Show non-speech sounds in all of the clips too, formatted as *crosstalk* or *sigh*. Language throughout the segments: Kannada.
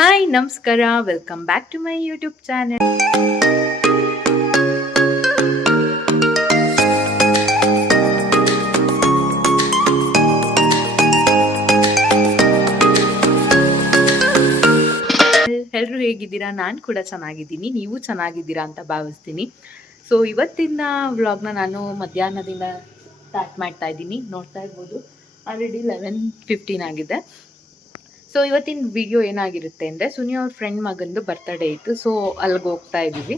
ಹಾಯ್, ನಮಸ್ಕಾರ. Welcome back to my YouTube channel ಎಲ್ಲರೂ ಹೇಗಿದ್ದೀರಾ? ನಾನು ಕೂಡ ಚೆನ್ನಾಗಿದ್ದೀನಿ. ನೀವು ಚೆನ್ನಾಗಿದ್ದೀರಾ ಅಂತ ಭಾವಿಸ್ತೀನಿ. ಸೊ ಇವತ್ತಿನ ವ್ಲಾಗ್ನ ನಾನು ಮಧ್ಯಾಹ್ನದಿಂದ ಸ್ಟಾರ್ಟ್ ಮಾಡ್ತಾ ಇದ್ದೀನಿ. ನೋಡ್ತಾ ಇರ್ಬೋದು. ಆಲ್ರೆಡಿ ಲೆವೆನ್ ಫಿಫ್ಟೀನ್ ಆಗಿದೆ. ಸೊ ಇವತ್ತಿನ ವಿಡಿಯೋ ಏನಾಗಿರುತ್ತೆ ಅಂದರೆ ಸುನಿ ಅವ್ರ ಫ್ರೆಂಡ್ ಮಗಂದು ಬರ್ತಡೇ ಇತ್ತು. ಸೊ ಅಲ್ಲಿಗೆ ಹೋಗ್ತಾ ಇದ್ದೀವಿ.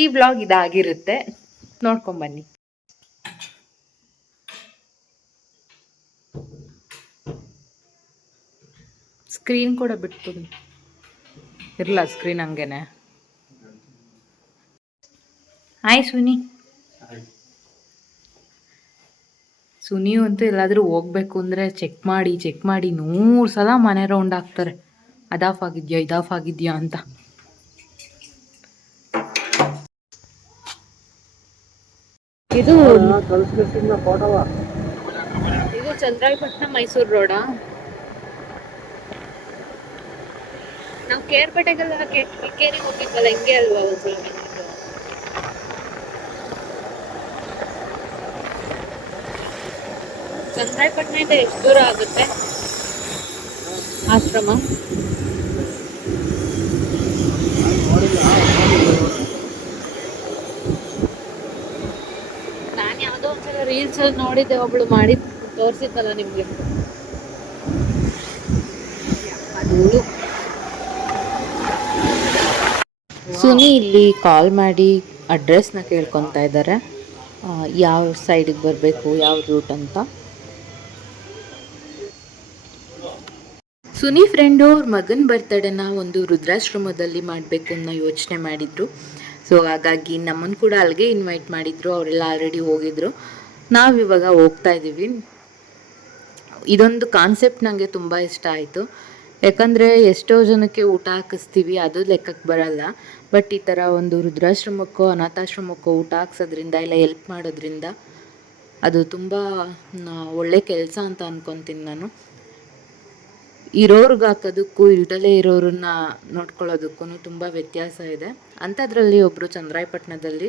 ಈ ವ್ಲಾಗ್ ಇದಾಗಿರುತ್ತೆ. ನೋಡ್ಕೊಂಬನ್ನಿ ಸ್ಕ್ರೀನ್ ಕೂಡ ಬಿಟ್ಕೊಡಿ ಇರಲ್ಲ ಸ್ಕ್ರೀನ್ ಹಂಗೇನೆ. ಹಾಯ್ ಸುನಿ. ಸುನಿಯು ಅಂತೂ ಎಲ್ಲಾದರೂ ಹೋಗ್ಬೇಕು ಅಂದರೆ ಚೆಕ್ ಮಾಡಿ ಚೆಕ್ ಮಾಡಿ ನೂರು ಸಲ ಮನೆ ರೌಂಡ್ ಹಾಕ್ತಾರೆ. ಅದಾಫ್ ಆಗಿದ್ಯಾ ಇದಾಫ್ ಆಗಿದ್ಯಾ ಅಂತ. ಇದು ಇದು ಚಂದ್ರಾಯಪಟ್ಟಣ ಮೈಸೂರು ರೋಡಾ ನಾವು ಕೇರ್ಪೇಟೆಗೆಲ್ಲ ಕೇರಿ ಹೋಗಿದ್ವಲ್ಲ ಹಿಂಗೆ ಅಲ್ವಾ ಒಂದ್ಸಲ? ಚಂದ್ರಾಯಪಟ್ಟಣದಿಂದ ಎಷ್ಟು ದೂರ ಆಗುತ್ತೆ? ಆಶ್ರಮ? ನಾನು ಯಾವುದೋ ಒಂದ್ಸಲ ರೀಲ್ಸ್ ಅಲ್ಲಿ ನೋಡಿದ್ದೆ, ಒಬ್ಳು ಮಾಡಿ ತೋರಿಸಿದ್ದಲ್ಲ ನಿಮ್ಗೆ. ಸುನಿ ಇಲ್ಲಿ ಕಾಲ್ ಮಾಡಿ ಅಡ್ರೆಸ್ನ ಕೇಳ್ಕೊತಾ ಇದ್ದಾರೆ ಯಾವ ಸೈಡಿಗೆ ಬರಬೇಕು, ಯಾವ ರೂಟ್ ಅಂತ? ಸುನಿ ಫ್ರೆಂಡು ಅವ್ರ ಮಗನ ಬರ್ತಡೇನ ಒಂದು ರುದ್ರಾಶ್ರಮದಲ್ಲಿ ಮಾಡಬೇಕು ಅನ್ನೋ ಯೋಚನೆ ಮಾಡಿದ್ರು. ಸೊ ಹಾಗಾಗಿ ನಮ್ಮನ್ನು ಕೂಡ ಅಲ್ಲಿಗೆ ಇನ್ವೈಟ್ ಮಾಡಿದ್ರು. ಅವರೆಲ್ಲ ಆಲ್ರೆಡಿ ಹೋಗಿದ್ರು. ನಾವು ಇವಾಗ ಹೋಗ್ತಾ ಇದ್ದೀವಿ ಇದೊಂದು ಕಾನ್ಸೆಪ್ಟ್ ನನಗೆ ತುಂಬ ಇಷ್ಟ ಆಯಿತು. ಯಾಕಂದರೆ ಎಷ್ಟೋ ಜನಕ್ಕೆ ಊಟ ಹಾಕಿಸ್ತೀವಿ, ಅದು ಲೆಕ್ಕಕ್ಕೆ ಬರಲ್ಲ. ಬಟ್ ಈ ಥರ ಒಂದು ರುದ್ರಾಶ್ರಮಕ್ಕೋ ಅನಾಥಾಶ್ರಮಕ್ಕೋ ಊಟ ಹಾಕ್ಸೋದ್ರಿಂದ ಇಲ್ಲ ಹೆಲ್ಪ್ ಮಾಡೋದ್ರಿಂದ ಅದು ತುಂಬ ಒಳ್ಳೆ ಕೆಲಸ ಅಂತ ಅಂದ್ಕೊತೀನಿ ನಾನು. ಇರೋರ್ಗೆ ಹಾಕೋದಕ್ಕೂ ಇಲ್ದಲೇ ಇರೋರನ್ನ ನೋಡ್ಕೊಳ್ಳೋದಕ್ಕೂ ತುಂಬ ವ್ಯತ್ಯಾಸ ಇದೆ. ಅಂಥದ್ರಲ್ಲಿ ಒಬ್ಬರು ಚಂದ್ರಾಯಪಟ್ಟಣದಲ್ಲಿ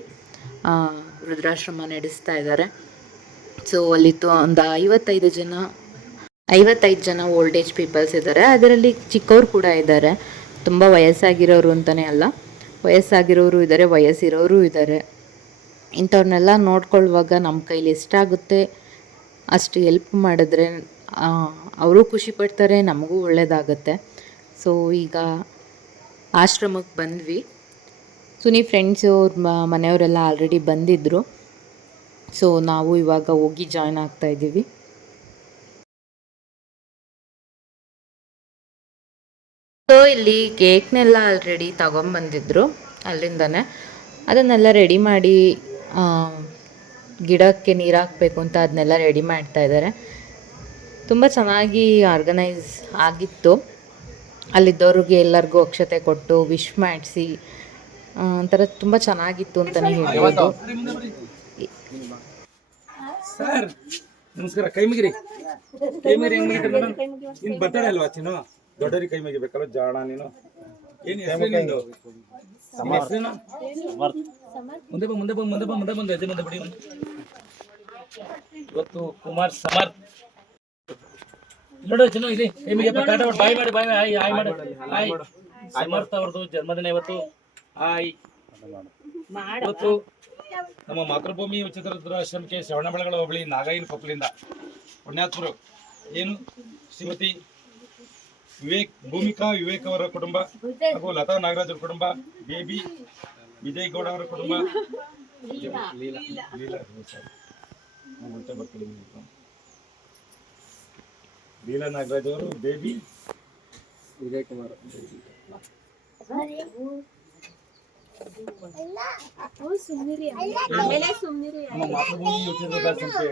ವೃದ್ಧಾಶ್ರಮ ನಡೆಸ್ತಾ ಇದ್ದಾರೆ ಸೊ ಅಲ್ಲಿ ತು- ಒಂದು ಐವತ್ತೈದು ಜನ ಐವತ್ತೈದು ಜನ ಓಲ್ಡ್ ಏಜ್ ಪೀಪಲ್ಸ್ ಇದ್ದಾರೆ ಅದರಲ್ಲಿ ಚಿಕ್ಕವ್ರು ಕೂಡ ಇದ್ದಾರೆ ತುಂಬ ವಯಸ್ಸಾಗಿರೋರು ಅಂತಲೇ ಅಲ್ಲ, ವಯಸ್ಸಾಗಿರೋರು ಇದ್ದಾರೆ ವಯಸ್ಸಿರೋರು ಇದ್ದಾರೆ ಇಂಥವ್ರನ್ನೆಲ್ಲ ನೋಡ್ಕೊಳ್ಳುವಾಗ ನಮ್ಮ ಕೈಲಿ ಎಷ್ಟಾಗುತ್ತೆ, ಅಷ್ಟು ಹೆಲ್ಪ್ ಮಾಡಿದ್ರೆ ಅವರು ಖುಷಿ ಪಡ್ತಾರೆ, ನಮಗೂ ಒಳ್ಳೇದಾಗತ್ತೆ. ಸೊ ಈಗ ಆಶ್ರಮಕ್ಕೆ ಬಂದ್ವಿ. ಸುನಿ ಫ್ರೆಂಡ್ಸ್ ಅವ್ರ ಮನೆಯವರೆಲ್ಲ ಆಲ್ರೆಡಿ ಬಂದಿದ್ದರು ಸೊ ನಾವು ಇವಾಗ ಹೋಗಿ ಜಾಯ್ನ್ ಆಗ್ತಾ ಇದ್ದೀವಿ. ಸೊ ಇಲ್ಲಿ ಕೇಕ್ನೆಲ್ಲ ಆಲ್ರೆಡಿ ತಗೊಂಬಂದಿದ್ರು ಅಲ್ಲಿಂದನೇ. ಅದನ್ನೆಲ್ಲ ರೆಡಿ ಮಾಡಿ ಗಿಡಕ್ಕೆ ನೀರು ಹಾಕಬೇಕು ಅಂತ ಅದನ್ನೆಲ್ಲ ರೆಡಿ ಮಾಡ್ತಾ ಇದ್ದಾರೆ ತುಂಬ ಚೆನ್ನಾಗಿ ಆರ್ಗನೈಸ್ ಆಗಿತ್ತು. ಅಲ್ಲಿದ್ದವ್ರಿಗೆ ಎಲ್ಲರಿಗೂ ಅಕ್ಷತೆ ಕೊಟ್ಟು ವಿಶ್ ಮಾಡಿಸಿ ಒಂಥರ ತುಂಬ ಚೆನ್ನಾಗಿತ್ತು ಅಂತಲೇ ಹೇಳ್ಬೋದು. ಸರ್ ನಮಸ್ಕಾರ. ಕೈ ಮುಗಿರಿ. ಕೈ ಮುಗಿರಿ ಹೆಂಗ್ ಮುಗಿತಾರೆ ನಿನ್ ಬರ್ತಡೇ ಅಲ್ವಾ ಚಿನ್ನು? ದೊಡ್ಡರಿಗೆ ಕೈ ಮುಗಿಬೇಕಲ್ಲ ಜಾಣ ನೀನು. ಏನ್ ಹೆಸರು ನಿಂದು? ನಿನ್? ಮುಂದೆ ಬಾ ಮುಂದೆ ಬಾ ಮುಂದೆ ಬಾ ಮುಂದೆ ಬಂದು ಎದೆ ಮುಂದೆ ಬಿಡಿ. ಇವತ್ತು ಕುಮಾರ್ ಸಮರ್ಥ್. ನೋಡು ಚಿನ್ನು ಇಲ್ಲಿ ಕೈ ಟಾಟಾ ಬಾಯ್ ಮಾಡಿ ಬಾಯ್ ಮಾಡಿ ಹಾಯ್ ಹಾಯ್ ಮಾಡಿ. ಹಾಯ್ ಸಮರ್ಥ್ ಅವ್ರದ್ದು ಜನ್ಮದಿನ ಇವತ್ತು. ಹಾಯ್ ಇವತ್ತು ನಮ್ಮ ಮಾತೃಭೂಮಿ ಉಚಿತ ಆಶ್ರಮಕ್ಕೆ ಶ್ರವಣಬೆಳಗಳ ಹೋಬಳಿ ನಾಗಾಯಿನ ಕೊಪ್ಪಲಿಂದ. ಪುಣ್ಯಾತ್ಮರು ಏನು? ಶ್ರೀಮತಿ ವಿವೇಕ್ ಭೂಮಿಕಾ ವಿವೇಕ್ ಅವರ ಕುಟುಂಬ ಹಾಗೂ ಲತಾ ನಾಗರಾಜ್ ಅವರ ಕುಟುಂಬ ಬೇಬಿ ವಿಜಯ್ ಗೌಡ ಅವರ ಕುಟುಂಬ. ಲೀಲಾ. ಲೀಲಾ. ಲೀಲಾ ನಾಗರಾಜ್ ಅವರು ಬೇಬಿ ವಿಜಯ್ ಕುಮಾರ್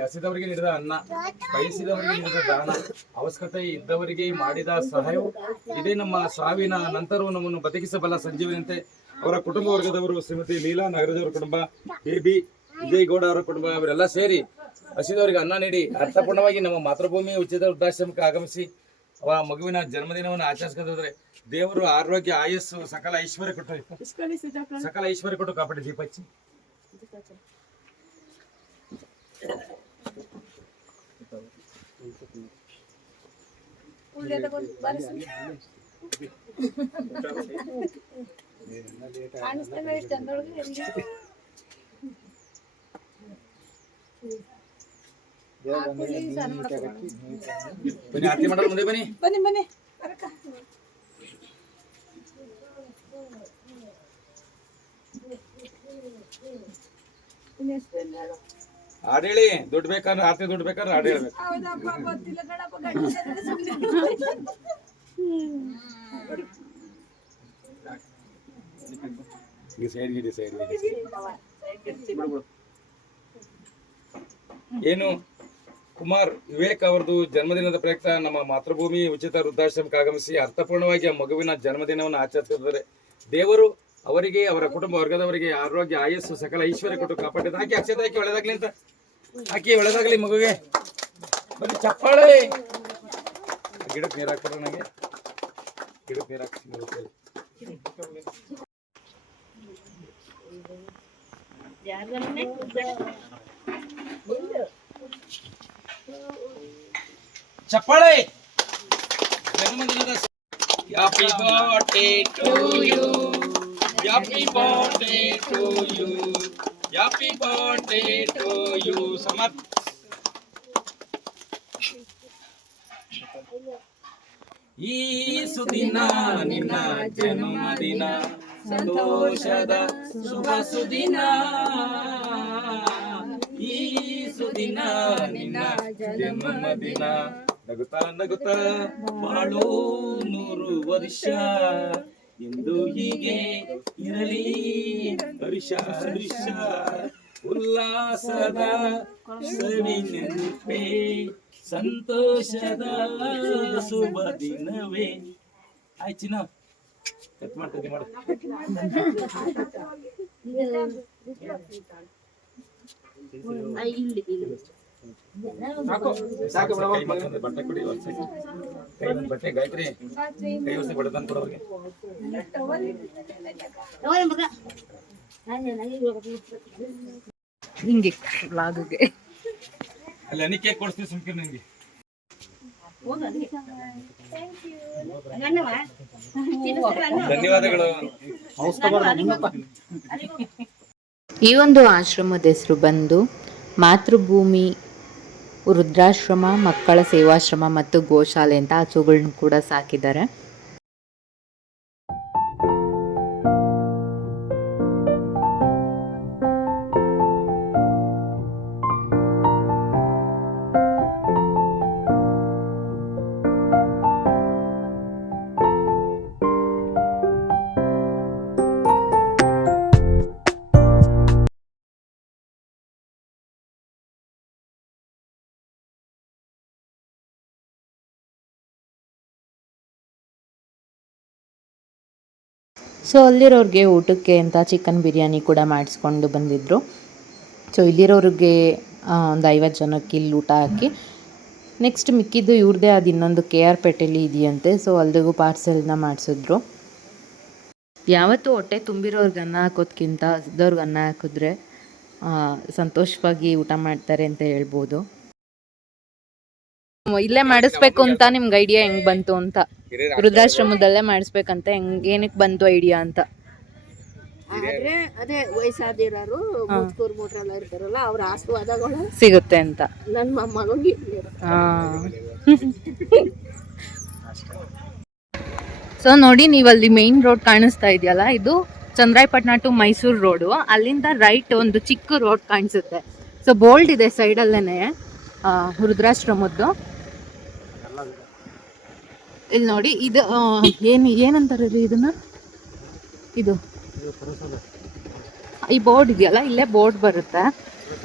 ಹಸಿದವರಿಗೆ ನೀಡಿದ ಅನ್ನ ಬಯಸಿದವರಿಗೆ ನೀಡಿದ ದಾನ ಅವಶ್ಯಕತೆ ಇದ್ದವರಿಗೆ ಮಾಡಿದ ಸಹಾಯವು ಇದೇ ನಮ್ಮ ಸಾವಿನ ನಂತರವೂ ನಮ್ಮನ್ನು ಬದುಕಿಸಬಲ್ಲ ಸಂಜೀವನಂತೆ ಅವರ ಕುಟುಂಬ ವರ್ಗದವರು ಶ್ರೀಮತಿ ಲೀಲಾ ನಾಗರಾಜ್ ಅವರ ಕುಟುಂಬ ಬೇಬಿ ವಿಜಯ್ ಗೌಡ ಅವರ ಕುಟುಂಬ ಅವರೆಲ್ಲ ಸೇರಿ ಹಸಿದವರಿಗೆ ಅನ್ನ ನೀಡಿ, ಅರ್ಥಪೂರ್ಣವಾಗಿ ನಮ್ಮ ಮಾತೃಭೂಮಿ ಉಚಿತ ವೃದ್ಧಾಶ್ರಮಕ್ಕೆ ಆಗಮಿಸಿ, ಅವ ಮಗುವಿನ ಜನ್ಮದಿನವನ್ನು ಆಚರಿಸ್ಕೊಂಡ್ರೆ ದೇವರು ಆರೋಗ್ಯ, ಆಯಸ್ಸು, ಸಕಲ ಐಶ್ವರ್ಯ ಕೊಟ್ಟು ಸಕಲ ಐಶ್ವರ್ಯ ಕೊಟ್ಟು ಕಾಪಾಡಿ ದೀಪ ಹಚ್ಚಿ ಬನ್ನಿ ಆರತಿ ಮಾಡಲು ಮುಂದೆ ಬನ್ನಿ. ಬನ್ನಿ ಹೇಳಿ ದುಡ್ಡು ಬೇಕಾದ್ರೆ ಆರತಿ ದುಡ್ಡು ಬೇಕಾದ್ರೆ ಆಡೇಳ್ಬೇಕು ಸೈಡ್ ಗಿಡಿ ಸೈಡ್ ಏನು? ಕುಮಾರ್ ವಿವೇಕ್ ಅವರದು ಜನ್ಮದಿನದ ಪ್ರಯುಕ್ತ ನಮ್ಮ ಮಾತೃಭೂಮಿ ಉಚಿತ ವೃದ್ಧಾಶ್ರಮಕ್ಕೆ ಆಗಮಿಸಿ ಅರ್ಥಪೂರ್ಣವಾಗಿ ಆ ಮಗುವಿನ ಜನ್ಮದಿನವನ್ನು ಆಚರಿಸಿದ್ದಾರೆ ದೇವರು ಅವರಿಗೆ, ಅವರ ಕುಟುಂಬ ವರ್ಗದವರಿಗೆ ಆರೋಗ್ಯ, ಆಯಸ್ಸು, ಸಕಲ ಐಶ್ವರ್ಯ ಕೊಟ್ಟು ಕಾಪಾಡಿದ ಹಾಕಿ ಅಕ್ಷತೆ ಹಾಕಿ ಒಳ್ಳೆದಾಗ್ಲಿ ಅಂತ. ಹಾಕಿ ಒಳ್ಳೆದಾಗ್ಲಿ ಮಗುಗೆ ಬನ್ನಿ, ಚಪ್ಪಾಳೆ. ಗಿಡಕ್ಕೆ ನೀರು ನನಗೆ ಗಿಡಕ್ಕೆ ನೀರು ಹಾಕ್ತೀನಿ ಚಪ್ಪಾಳೆ. ಜನ್ಮದಿನದ happy birthday to you happy birthday to you happy birthday to you Samarth ಈ ಸುದಿನ ನಿನ್ನ ಜನ್ಮದಿನ ಸಂತೋಷದ ಶುಭ ಸುದಿನ. ಈ ಸುದಿನ ನಿನ್ನ ಜನ್ಮದಿನ ನಗುತ್ತಾ ನಗುತ್ತಾ ಬಾಳು ನೂರು ವರ್ಷ. ಎಂದು ಹೀಗೆ ಇರಲಿ ಹರಿಷ ಹರಿಷ. ಉಲ್ಲಾಸದ ಸವಿ ನೆನಪೇ ಸಂತೋಷದ ಶುಭ ದಿನವೇ. ಆಯ್ತು ಚಿನ್ನ ಕಟ್ ಮಾಡ್ತೀನಿ ಮಾಡು. *laughs* ಸಾಕು. ಸಾಕು ಬಿಡವ್ವ. ಕೈ ಬಟ್ಟೆ ಕೊಡಿ ಬಟ್ಟೆ ಗಾಯತ್ರಿ. ಕೈ ಒಸಿ ಬಟ್ಟೆ ತಂದು ಕೊಡೋರಿಗೆ ಹಿಂಗೆ ಲಾಗುಗೆ. ಅಲ್ಲಿ ಅನಿ ಕೇಕ್ ಕೊಡಿಸ್ತೀವಿ ಸುಮ್ಕಿರ್ ನಿಂಗೆ. ಧನ್ಯವಾದಗಳು. ಈ ಒಂದು ಆಶ್ರಮದ ಹೆಸರು ಬಂದು ಮಾತೃಭೂಮಿ, ವೃದ್ಧಾಶ್ರಮ, ಮಕ್ಕಳ ಸೇವಾಶ್ರಮ ಮತ್ತು ಗೋಶಾಲೆ ಅಂತ ಹಸುಗಳನ್ನ ಕೂಡ ಸಾಕಿದ್ದಾರೆ. ಸೊ ಅಲ್ಲಿರೋರಿಗೆ ಊಟಕ್ಕೆ ಅಂತ ಚಿಕನ್ ಬಿರಿಯಾನಿ ಕೂಡ ಮಾಡಿಸ್ಕೊಂಡು ಬಂದಿದ್ದರು ಸೊ ಇಲ್ಲಿರೋರಿಗೆ ಒಂದು ಐವತ್ತು ಜನಕ್ಕೆ ಇಲ್ಲಿ ಊಟ ಹಾಕಿ. ನೆಕ್ಸ್ಟ್ ಮಿಕ್ಕಿದ್ದು ಇವ್ರದ್ದೇ ಅದು ಇನ್ನೊಂದು ಕೆ ಆರ್ ಪೇಟೆಲಿ ಇದೆಯಂತೆ. ಸೊ ಅಲ್ಲಿಗೂ ಪಾರ್ಸೆಲ್ನ ಮಾಡಿಸಿದ್ರು. ಯಾವತ್ತೂ ಹೊಟ್ಟೆ ತುಂಬಿರೋರ್ಗೆ ಅನ್ನ ಹಾಕೋದ್ಕಿಂತ ಹಸಿದವ್ರಿಗೆ ಅನ್ನ ಹಾಕಿದ್ರೆ ಸಂತೋಷವಾಗಿ ಊಟ ಮಾಡ್ತಾರೆ ಅಂತ ಹೇಳ್ಬೋದು. ಇಲ್ಲೇ ಮಾಡಿಸ್ಬೇಕು ಅಂತ ನಿಮ್ಗೆ ಐಡಿಯಾ ಹೆಂಗ್ ಬಂತು ಅಂತ. ವೃದ್ಧಾಶ್ರಮದಲ್ಲೇ ಮಾಡಿಸ್ಬೇಕಂತ ಹೆಂಗ್ ಏನಕ್ಕೆ ಬಂತು ಐಡಿಯಾ ಅಂತ. ಆದ್ರೆ ಅದೇ ವಯಸ್ಸಾದಿರೋರು ಮುತ್ಕೂರ್ ಮೂಟ್ರೆಲ್ಲ ಇರ್ತಾರಲ್ಲ ಅವ್ರ ಆಶೀರ್ವಾದಗಳು ಸಿಗುತ್ತೆ ಅಂತ. ನನ್ನ ಸೊ ನೋಡಿ ನೀವು ಅಲ್ಲಿ ಮೇನ್ ರೋಡ್ ಕಾಣಿಸ್ತಾ ಇದೆಯಲ್ಲ ಇದು ಚಂದ್ರಾಯಪಟ್ಟಣ ಟು ಮೈಸೂರು ರೋಡು ಅಲ್ಲಿಂದ ರೈಟ್ ಒಂದು ಚಿಕ್ಕ ರೋಡ್ ಕಾಣಿಸುತ್ತೆ. ಸೊ ಬೋಲ್ಡ್ ಇದೆ ಸೈಡಲ್ಲೇನೆ ವೃದ್ಧಾಶ್ರಮದ್ದು. ಇಲ್ಲಿ ನೋಡಿ, ಇದು ಏನು ಏನಂತಾರೆ ಇದನ್ನ? ಇದು. ಈ ಬೋರ್ಡ್ ಇದೆಯಲ್ಲ, ಇಲ್ಲೇ ಬೋರ್ಡ್ ಬರುತ್ತೆ.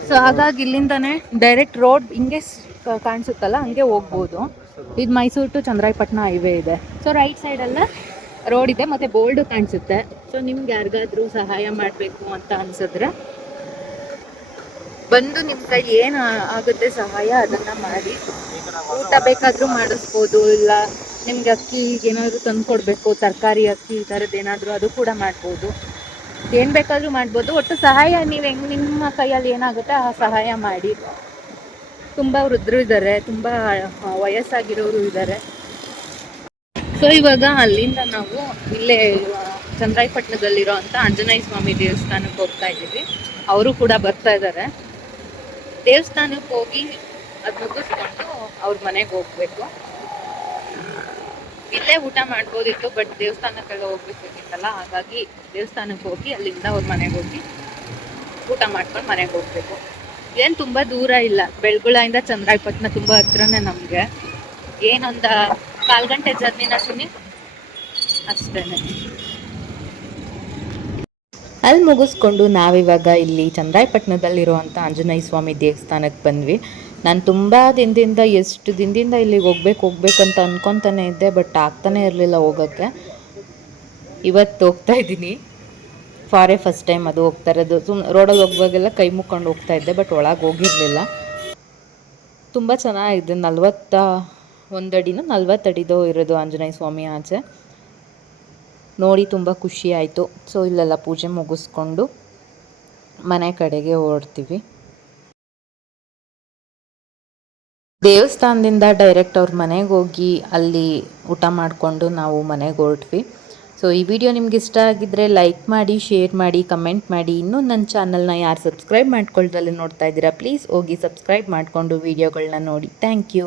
ಸೊ ಹಾಗಾಗಿ ಇಲ್ಲಿಂದಾನೆ ಡೈರೆಕ್ಟ್ ರೋಡ್ ಹಿಂಗೆ ಕಾಣಿಸುತ್ತಲ್ಲ, ಹಂಗೆ ಹೋಗ್ಬೋದು. ಇದು ಮೈಸೂರು ಟು ಚಂದ್ರಾಯಪಟ್ಟಣ ಹೈವೇ ಇದೆ. ಸೊ ರೈಟ್ ಸೈಡಲ್ಲ ರೋಡ್ ಇದೆ, ಮತ್ತೆ ಬೋರ್ಡ್ ಕಾಣಿಸುತ್ತೆ. ಸೊ ನಿಮ್ಗೆ ಯಾರಿಗಾದ್ರೂ ಸಹಾಯ ಮಾಡಬೇಕು ಅಂತ ಅನ್ಸಿದ್ರೆ ಬಂದು ನಿಮ್ಮ ಕೈ ಏನು ಆಗುತ್ತೆ ಸಹಾಯ ಅದನ್ನ ಮಾಡಿ. ಊಟ ಬೇಕಾದರೂ ಮಾಡಿಸ್ಬೋದು, ಇಲ್ಲ ನಿಮ್ಗೆ ಅಕ್ಕಿ ಏನಾದರೂ ತಂದು ಕೊಡಬೇಕು, ತರಕಾರಿ ಅಕ್ಕಿ ಈ ಥರದ್ದು ಏನಾದರೂ ಅದು ಕೂಡ ಮಾಡ್ಬೋದು. ಏನು ಬೇಕಾದರೂ ಮಾಡ್ಬೋದು. ಒಟ್ಟು ಸಹಾಯ ನೀವು ಹೆಂಗೆ ನಿಮ್ಮ ಕೈಯಲ್ಲಿ ಏನಾಗುತ್ತೆ ಆ ಸಹಾಯ ಮಾಡಿ. ತುಂಬ ವೃದ್ಧರು ಇದ್ದಾರೆ ತುಂಬ ವಯಸ್ಸಾಗಿರೋರು ಇದ್ದಾರೆ ಸೊ ಇವಾಗ ಅಲ್ಲಿಂದ ನಾವು ಇಲ್ಲೇ ಚಂದ್ರಾಯಪಟ್ಟಣದಲ್ಲಿರೋ ಅಂತ ಆಂಜನೇಯ ಸ್ವಾಮಿ ದೇವಸ್ಥಾನಕ್ಕೆ ಹೋಗ್ತಾ ಇದ್ದೀವಿ. ಅವರು ಕೂಡ ಬರ್ತಾ ಇದ್ದಾರೆ ದೇವಸ್ಥಾನಕ್ಕೆ ಹೋಗಿ ಅದು ಮುಗಿಸ್ಕೊಂಡು ಅವ್ರ ಮನೆಗೆ ಹೋಗ್ಬೇಕು. ಇಲ್ಲೇ ಊಟ ಮಾಡ್ಬೋದಿತ್ತು ಬಟ್ ದೇವಸ್ಥಾನಕ್ಕೆಲ್ಲ ಹೋಗ್ಬೇಕಾಗಿತ್ತಲ್ಲ ಹಾಗಾಗಿ ದೇವಸ್ಥಾನಕ್ಕೆ ಹೋಗಿ ಅಲ್ಲಿಂದ ಅವ್ರ ಮನೆಗೆ ಹೋಗಿ ಊಟ ಮಾಡ್ಕೊಂಡು ಮನೆಗೆ ಹೋಗ್ಬೇಕು. ಏನು ತುಂಬ ದೂರ ಇಲ್ಲ ಬೆಳ್ಗುಳದಿಂದ ಚಂದ್ರಾಯಪಟ್ಟಣ ತುಂಬ ಹತ್ರನೇ ನಮಗೆ. ಏನೊಂದು ಕಾಲು ಗಂಟೆ ಜರ್ನಿನ ಸುನಿ? ಅಷ್ಟೇನೆ. ಅಲ್ಲಿ ಮುಗಿಸ್ಕೊಂಡು ನಾವಿವಾಗ ಇಲ್ಲಿ ಚಂದ್ರಾಯಪಟ್ಟಣದಲ್ಲಿರುವಂಥ ಆಂಜನೇಯ ಸ್ವಾಮಿ ದೇವಸ್ಥಾನಕ್ಕೆ ಬಂದ್ವಿ. ನಾನು ತುಂಬ ದಿನದಿಂದ ಎಷ್ಟು ದಿನದಿಂದ ಇಲ್ಲಿಗೆ ಹೋಗ್ಬೇಕು, ಹೋಗ್ಬೇಕಂತ ಅಂತ ಅನ್ಕೊತಾನೆ ಇದ್ದೆ ಬಟ್ ಆಗ್ತಾನೆ ಇರಲಿಲ್ಲ ಹೋಗೋಕ್ಕೆ. ಇವತ್ತು ಹೋಗ್ತಾ ಇದ್ದೀನಿ. ಫಾರೇ ಫಸ್ಟ್ ಟೈಮ್ ಅದು ಹೋಗ್ತಾ ಇರೋದು. ಸುಮ್ ರೋಡಲ್ಲಿ ಹೋಗುವಾಗೆಲ್ಲ ಕೈ ಮುಕ್ಕೊಂಡು ಹೋಗ್ತಾ ಇದ್ದೆ ಬಟ್ ಒಳಗೆ ಹೋಗಿರಲಿಲ್ಲ. ತುಂಬ ಚೆನ್ನಾಗಿದೆ. ನಲ್ವತ್ತ ಒಂದಡಿನ ನಲ್ವತ್ತಡಿದೋ ಇರೋದು ಆಂಜನೇಯ ಸ್ವಾಮಿ ಆಚೆ. ನೋಡಿ ತುಂಬ ಖುಷಿ ಆಯಿತು. ಸೊ ಇಲ್ಲೆಲ್ಲ ಪೂಜೆ ಮುಗಿಸ್ಕೊಂಡು ಮನೆ ಕಡೆಗೆ ಹೊರಡ್ತೀವಿ ದೇವಸ್ಥಾನದಿಂದ ಡೈರೆಕ್ಟ್ ಅವ್ರ ಮನೆಗೆ ಹೋಗಿ ಅಲ್ಲಿ ಊಟ ಮಾಡಿಕೊಂಡು ನಾವು ಮನೆಗೆ ಹೊರಟ್ವಿ. ಸೊ ಈ ವಿಡಿಯೋ ನಿಮ್ಗೆ ಇಷ್ಟ ಆಗಿದ್ದರೆ ಲೈಕ್ ಮಾಡಿ ಶೇರ್ ಮಾಡಿ ಕಮೆಂಟ್ ಮಾಡಿ. ಇನ್ನೂ ನನ್ನ ಚಾನಲ್ನ ಯಾರು ಸಬ್ಸ್ಕ್ರೈಬ್ ಮಾಡ್ಕೊಳ್ದಲ್ಲಿ ನೋಡ್ತಾ ಇದ್ದೀರಾ ಪ್ಲೀಸ್ ಹೋಗಿ ಸಬ್ಸ್ಕ್ರೈಬ್ ಮಾಡಿಕೊಂಡು ವೀಡಿಯೋಗಳನ್ನ ನೋಡಿ. Thank you